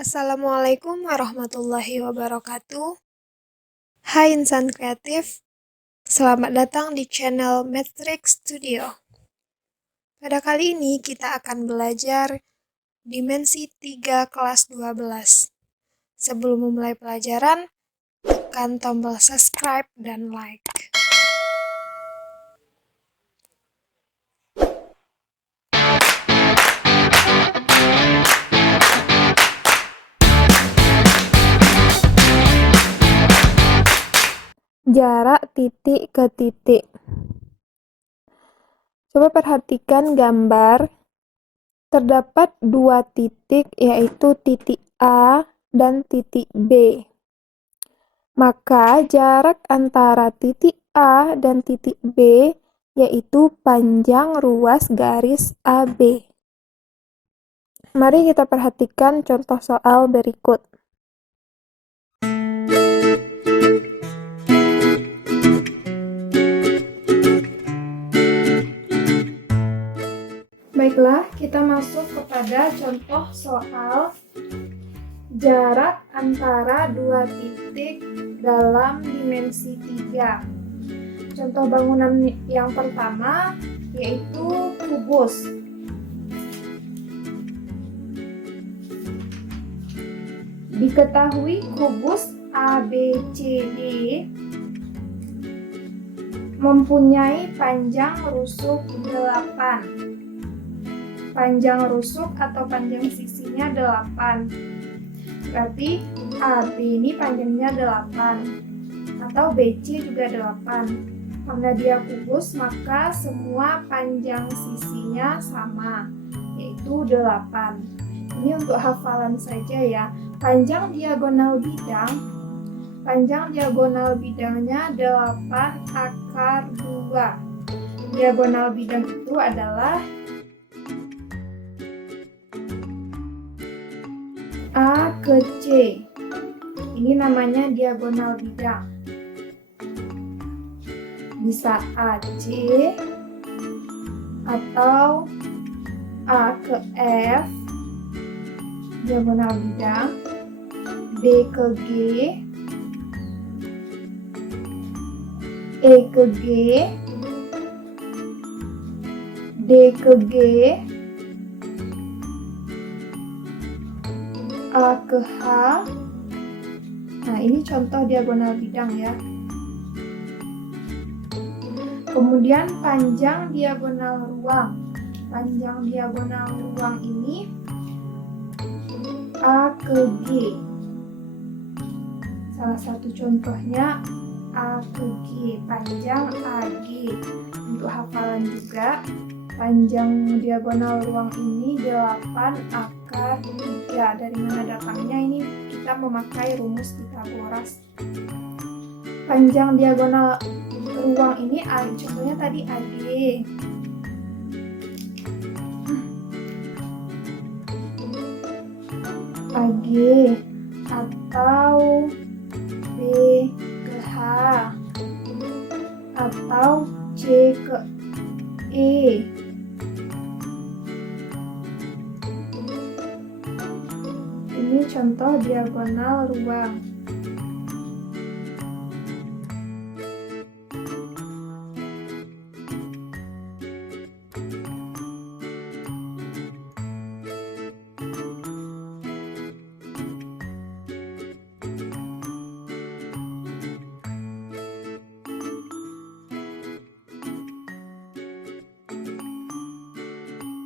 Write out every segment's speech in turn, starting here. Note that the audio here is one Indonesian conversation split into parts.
Assalamualaikum warahmatullahi wabarakatuh. Hai insan kreatif, selamat datang di channel Matrix Studio. Pada kali ini kita akan belajar dimensi 3 kelas 12. Sebelum memulai pelajaran, tekan tombol subscribe dan like. Jarak titik ke titik. Coba perhatikan gambar. Terdapat dua titik, yaitu titik A dan titik B. Maka jarak antara titik A dan titik B yaitu panjang ruas garis AB. Mari kita perhatikan contoh soal berikut. Baiklah, kita masuk kepada contoh soal jarak antara dua titik dalam dimensi 3. Contoh bangunan yang pertama yaitu kubus. Diketahui kubus ABCD mempunyai panjang rusuk 8. Panjang rusuk atau panjang sisinya 8. Berarti AB ini panjangnya 8 atau BC juga 8. Karena dia kubus maka semua panjang sisinya sama, yaitu 8. Ini untuk hafalan saja ya. Panjang diagonal bidangnya 8 akar 2. Diagonal bidang itu adalah A ke C. Ini namanya diagonal bidang. Bisa AC atau A ke F, diagonal bidang, B ke G, E ke G, D ke G, A ke H. Nah, ini contoh diagonal bidang ya. Kemudian panjang diagonal ruang. Panjang diagonal ruang ini A ke G. Salah satu contohnya A ke G, panjang AG. Untuk hafalan juga, panjang diagonal ruang ini 8 akar 3. Dari mana datangnya? Ini kita memakai rumus Pythagoras. Panjang diagonal ruang ini contohnya tadi AG. AG atau B ke H atau C ke E. Ini contoh diagonal ruang.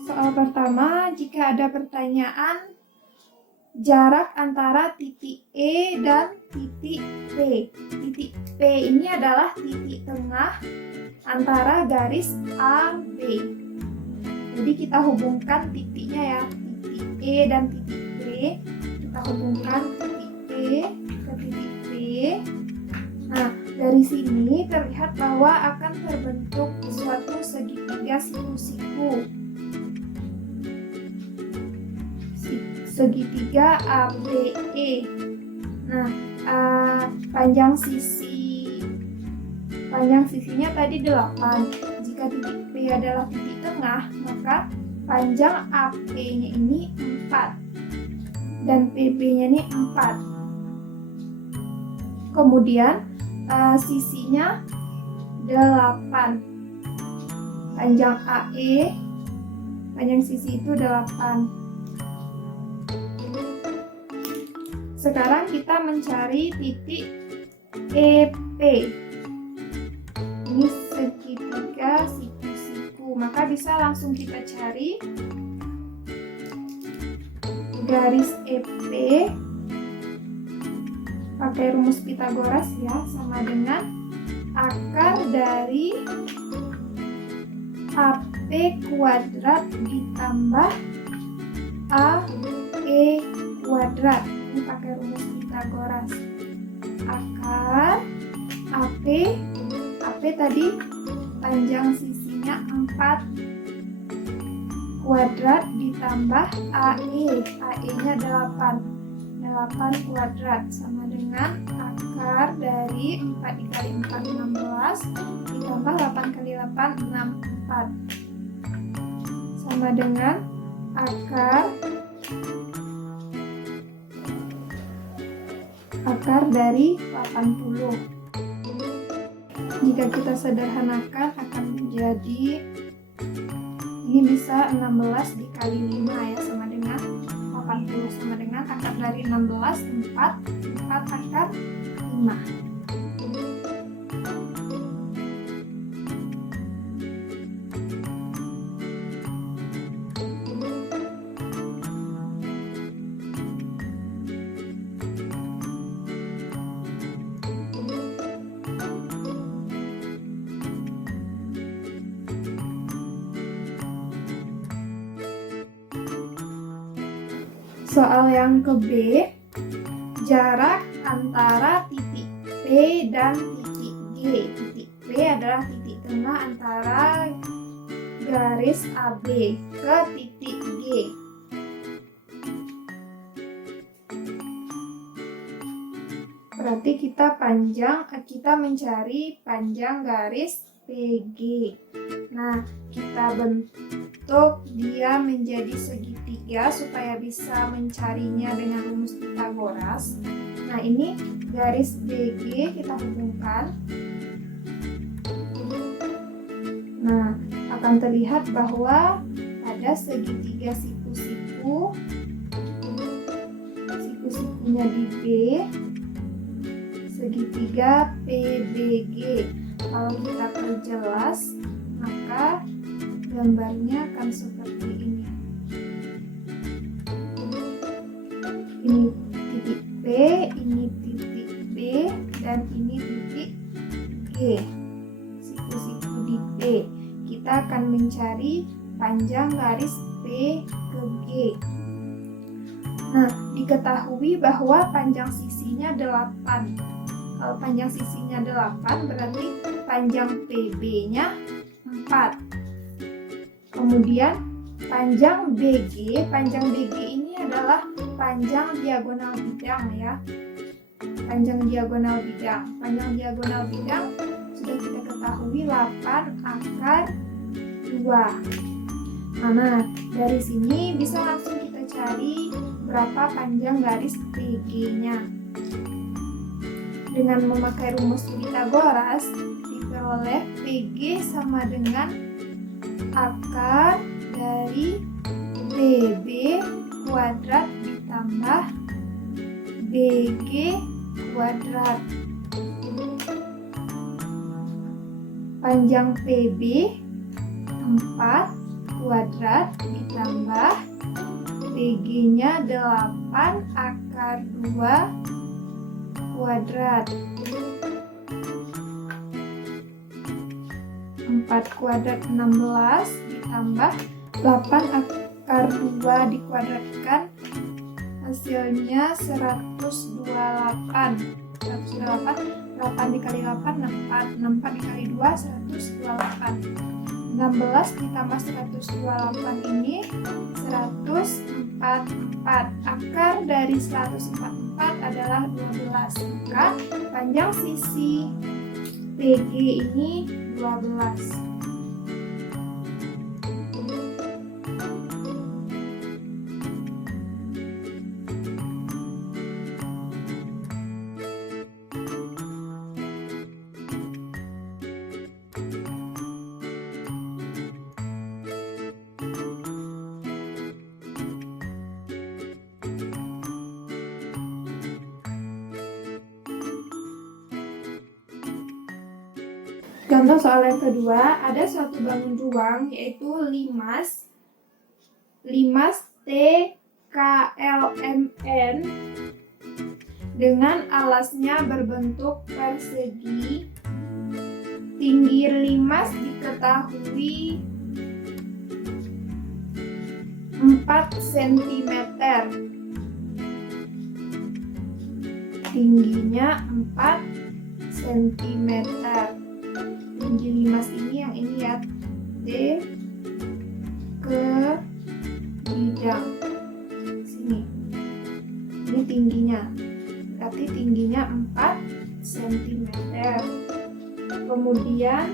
Soal pertama, jika ada pertanyaan jarak antara titik E dan titik P. Titik P ini adalah titik tengah antara garis AB. Jadi kita hubungkan titiknya ya, titik E dan titik P. Kita hubungkan titik P ke titik P. Nah, dari sini terlihat bahwa akan terbentuk suatu segitiga siku-siku. Segitiga ABE. Nah, panjang sisinya tadi 8. Jika titik P adalah titik tengah, maka panjang AP-nya ini 4. dan PB-nya ini 4. Kemudian sisinya 8. Panjang AE, panjang sisi itu 8. Sekarang kita mencari titik EP. Ini segitiga siku-siku, maka bisa langsung kita cari garis EP pakai rumus Pitagoras ya, sama dengan akar dari AP kuadrat ditambah AE kuadrat. Ini pakai rumus Pitagoras. Akar AP tadi panjang sisinya 4 kuadrat ditambah AE-nya 8 kuadrat sama dengan akar dari 4 dikali 4 16 ditambah 8 kali 8 64 sama dengan akar dari 80. Jika kita sederhanakan akan menjadi, ini bisa 16 dikali 5 ya, sama dengan 80, sama dengan akar dari 16 4 akar 5. Soal yang ke B, jarak antara titik P dan titik G. Titik P adalah titik tengah antara garis AB ke titik G. Berarti kita mencari panjang garis PG. Nah, kita bentuk dia menjadi segitiga supaya bisa mencarinya dengan rumus Pitagoras. Nah, ini garis BG kita hubungkan. Nah, akan terlihat bahwa ada segitiga siku-siku. Siku-sikunya di B. Segitiga PBG. Kalau kita perjelas, maka gambarnya akan seperti ini. Ini titik P, ini titik B, dan ini titik G. Siku-siku di P. Kita akan mencari panjang garis P ke G. Nah, diketahui bahwa panjang sisinya 8. Kalau panjang sisinya 8 berarti panjang PB-nya 4. Kemudian panjang BG ini adalah panjang diagonal bidang ya. Panjang diagonal bidang sudah kita ketahui 8 akar 2. Nah, dari sini bisa langsung kita cari berapa panjang garis PG-nya. Dengan memakai rumus Pitagoras, diperoleh PG sama dengan akar dari PB kuadrat ditambah BG kuadrat. Panjang PB 4 kuadrat ditambah BG-nya 8 akar 2 kuadrat. 4 kuadrat 16 ditambah 8 akar 2 dikuadratkan, hasilnya 128. 8 dikali 8 64 dikali 2 128. 16 ditambah 128 ini 144. Akar dari 144 adalah 12. Maka panjang sisi PG ini 12. Contoh soal yang kedua, ada suatu bangun ruang yaitu limas TKLMN dengan alasnya berbentuk persegi. Tinggi limas diketahui 4 cm. Tingginya 4 cm. Tinggi limas ini yang ini ya, D ke bidang sini. Ini tingginya. Berarti tingginya 4 cm. Kemudian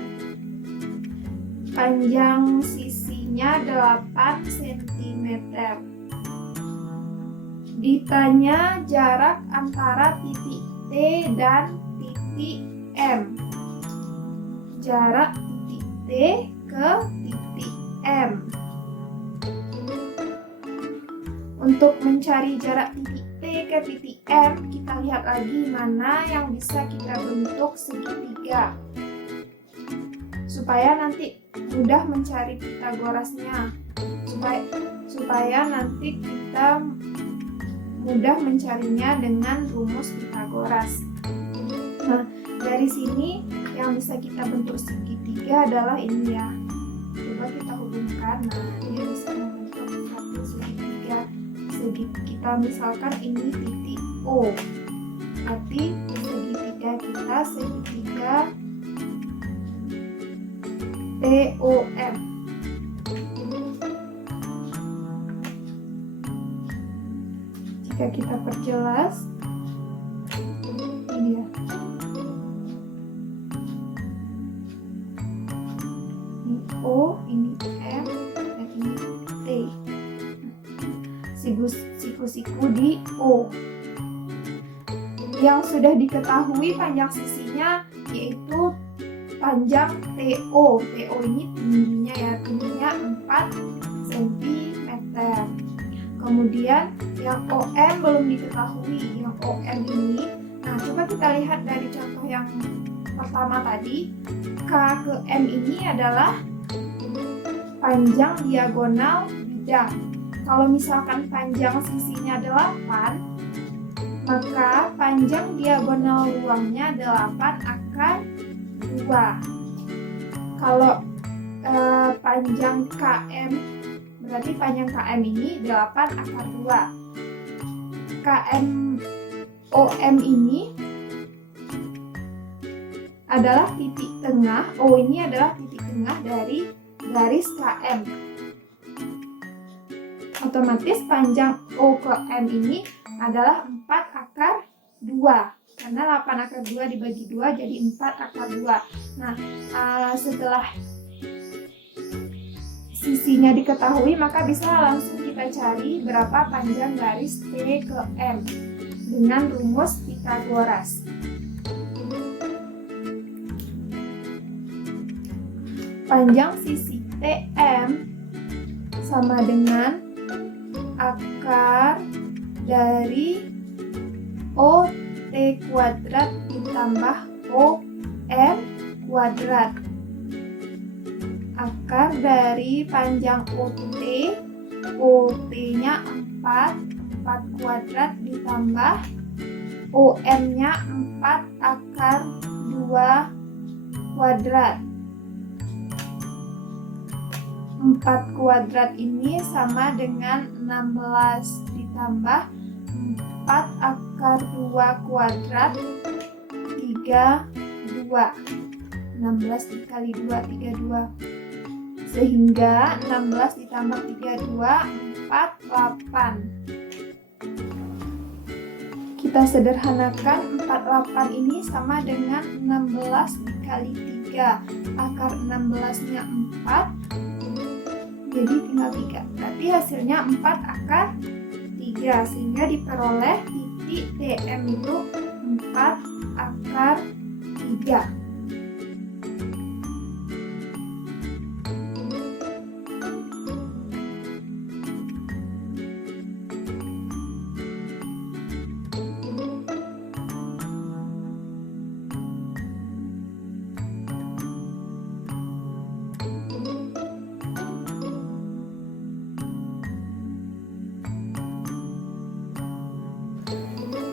panjang sisinya 8 cm. Ditanya jarak antara titik T dan titik M. Jarak titik T ke titik M. Untuk mencari jarak titik T ke titik M, kita lihat lagi mana yang bisa kita bentuk segitiga supaya nanti mudah mencari Pitagorasnya, supaya nanti kita mudah mencarinya dengan rumus Pitagoras. Nah, dari sini yang bisa kita bentuk segitiga adalah ini ya. Coba kita hubungkan. Nah, dia bisa membentuk satu segitiga. Kita misalkan ini titik O. Berarti segitiga kita segitiga TOM. Jika kita perjelas, ini ya. Ini O, ini M, dan ini T. Siku-siku di O. Yang sudah diketahui panjang sisinya yaitu panjang TO. TO ini tingginya ya, tingginya 4 cm. Kemudian yang OM belum diketahui. Yang OM ini, nah coba kita lihat dari contoh yang pertama tadi. K ke M ini adalah panjang diagonal bidang. Kalau misalkan panjang sisinya 8, maka panjang diagonal ruangnya 8 akar 2. Kalau panjang KM, berarti panjang KM ini 8 akar 2. KM OM ini adalah titik tengah. O ini adalah titik tengah dari garis KM. Otomatis panjang O ke M ini adalah 4 akar 2. Karena 8 akar 2 dibagi 2 jadi 4 akar 2. Nah, setelah sisinya diketahui, maka bisa langsung kita cari berapa panjang garis T ke M dengan rumus Pitagoras. Panjang sisi TM sama dengan akar dari OT kuadrat ditambah OM kuadrat. Akar dari panjang OT, OT-nya 4 kuadrat ditambah OM-nya 4 akar 2 kuadrat. 4 kuadrat ini sama dengan 16 ditambah 4 akar 2 kuadrat 32. 16 dikali 2, 32. Sehingga 16 ditambah 32, 48. Kita sederhanakan, 48 ini sama dengan 16 dikali 3. Akar 16-nya 4, jadi tinggal 3. Berarti hasilnya 4 akar 3. Sehingga diperoleh titik TM itu 4 akar 3.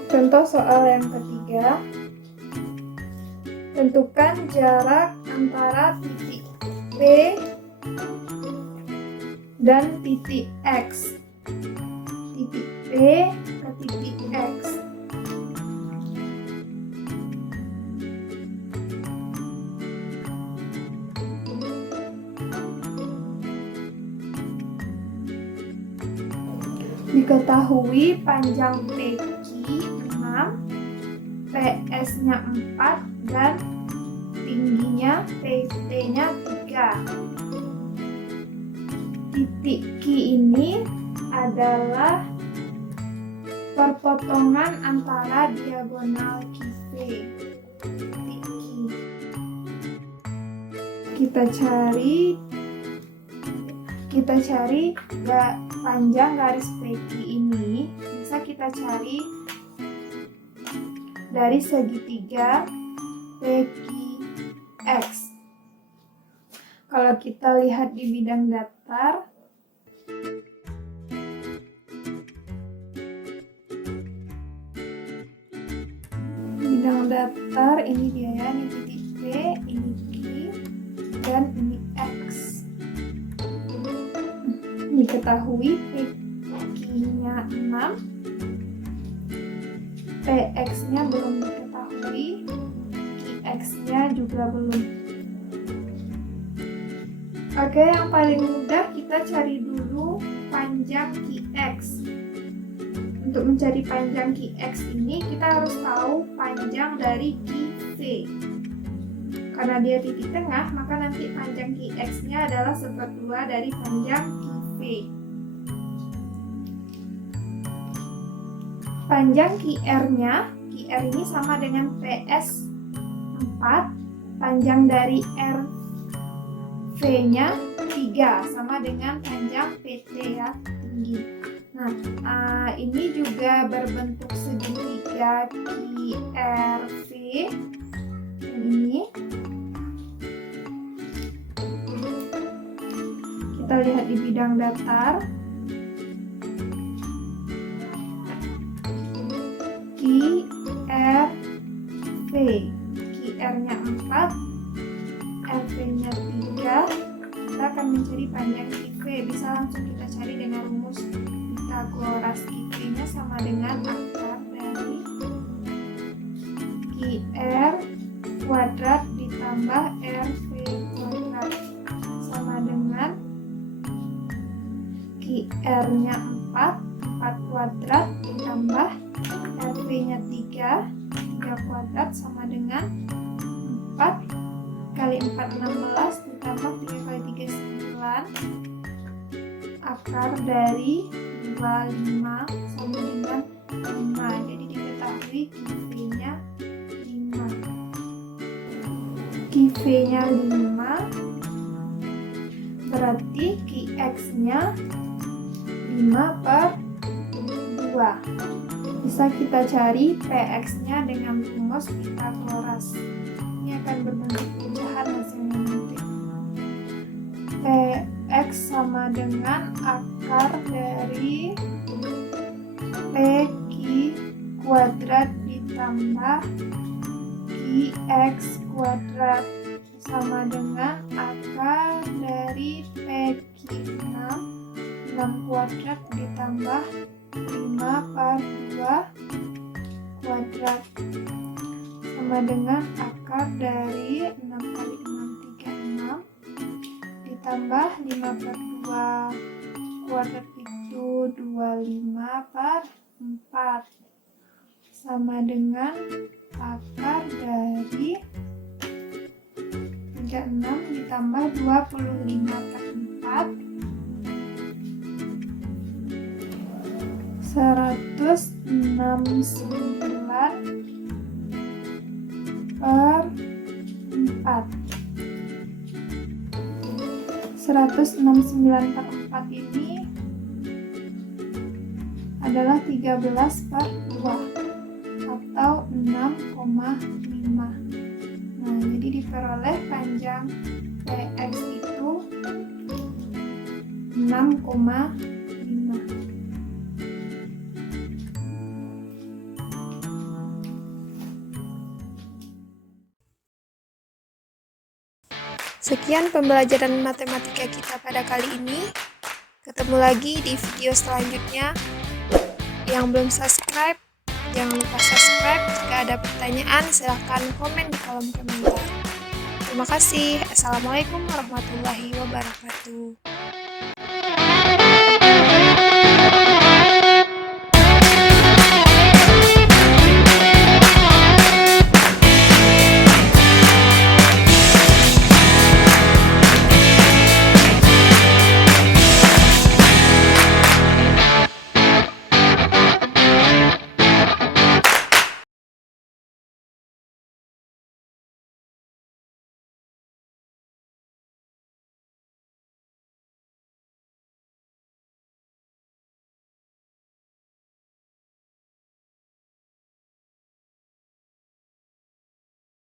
Contoh soal yang ketiga. Tentukan jarak antara titik P dan titik X. Titik P ke titik X. Diketahui panjang PQ 6, PS-nya 4, dan tingginya PT-nya 3. Titik Q ini adalah perpotongan antara diagonal QP. Titik Q. Kita cari panjang garis PQ ini. Bisa kita cari dari segitiga PQX. Kalau kita lihat di bidang datar, ini dia ya, ini titik P, ini Q, dan ini X. Diketahui PQ-nya 6, PX-nya belum diketahui, QX-nya juga belum. Oke, yang paling mudah kita cari dulu panjang QX. Untuk mencari panjang QX ini kita harus tahu panjang dari QV. Karena dia titik tengah, maka nanti panjang QX-nya adalah 1/2 dari panjang QV. Panjang QR-nya, QR ini sama dengan PS 4, panjang dari RV-nya 3, sama dengan panjang PT ya, tinggi. Nah, ini juga berbentuk segitiga QRV. Ini kita lihat di bidang datar. QRV, QR-nya 4, RV-nya 3. Kita akan mencari panjang QV. Bisa langsung kita cari dengan rumus Pythagoras. QV-nya sama dengan akar dari QR kuadrat ditambah RV kuadrat, sama dengan QR-nya 4 kuadrat ditambah RV-nya 3 kuadrat sama dengan 4 kali 4 16 ditambah 3 kali 3 9, akar dari 25 sama dengan 5. Jadi diketahui QV-nya 5. QV-nya 5 berarti QX-nya 5/2. Bisa kita cari PX-nya dengan rumus Pythagoras. Ini akan berbentuk pecahan hasilnya nanti. PX sama dengan akar dari PQ kuadrat ditambah QX kuadrat, sama dengan akar dari PQ 6 kuadrat ditambah 5/2 kuadrat, sama dengan akar dari 6 kali 6 36 ditambah 5/2 kuadrat itu 25/4, sama dengan akar dari 36 ditambah 25/4, 169/4. 169/4 ini adalah 13/2 atau 6,5. Nah, jadi diperoleh panjang PX itu 6,5. Sekian pembelajaran matematika kita pada kali ini. Ketemu lagi di video selanjutnya. Yang belum subscribe, jangan lupa subscribe. Jika ada pertanyaan, silahkan komen di kolom komentar. Terima kasih. Assalamualaikum warahmatullahi wabarakatuh.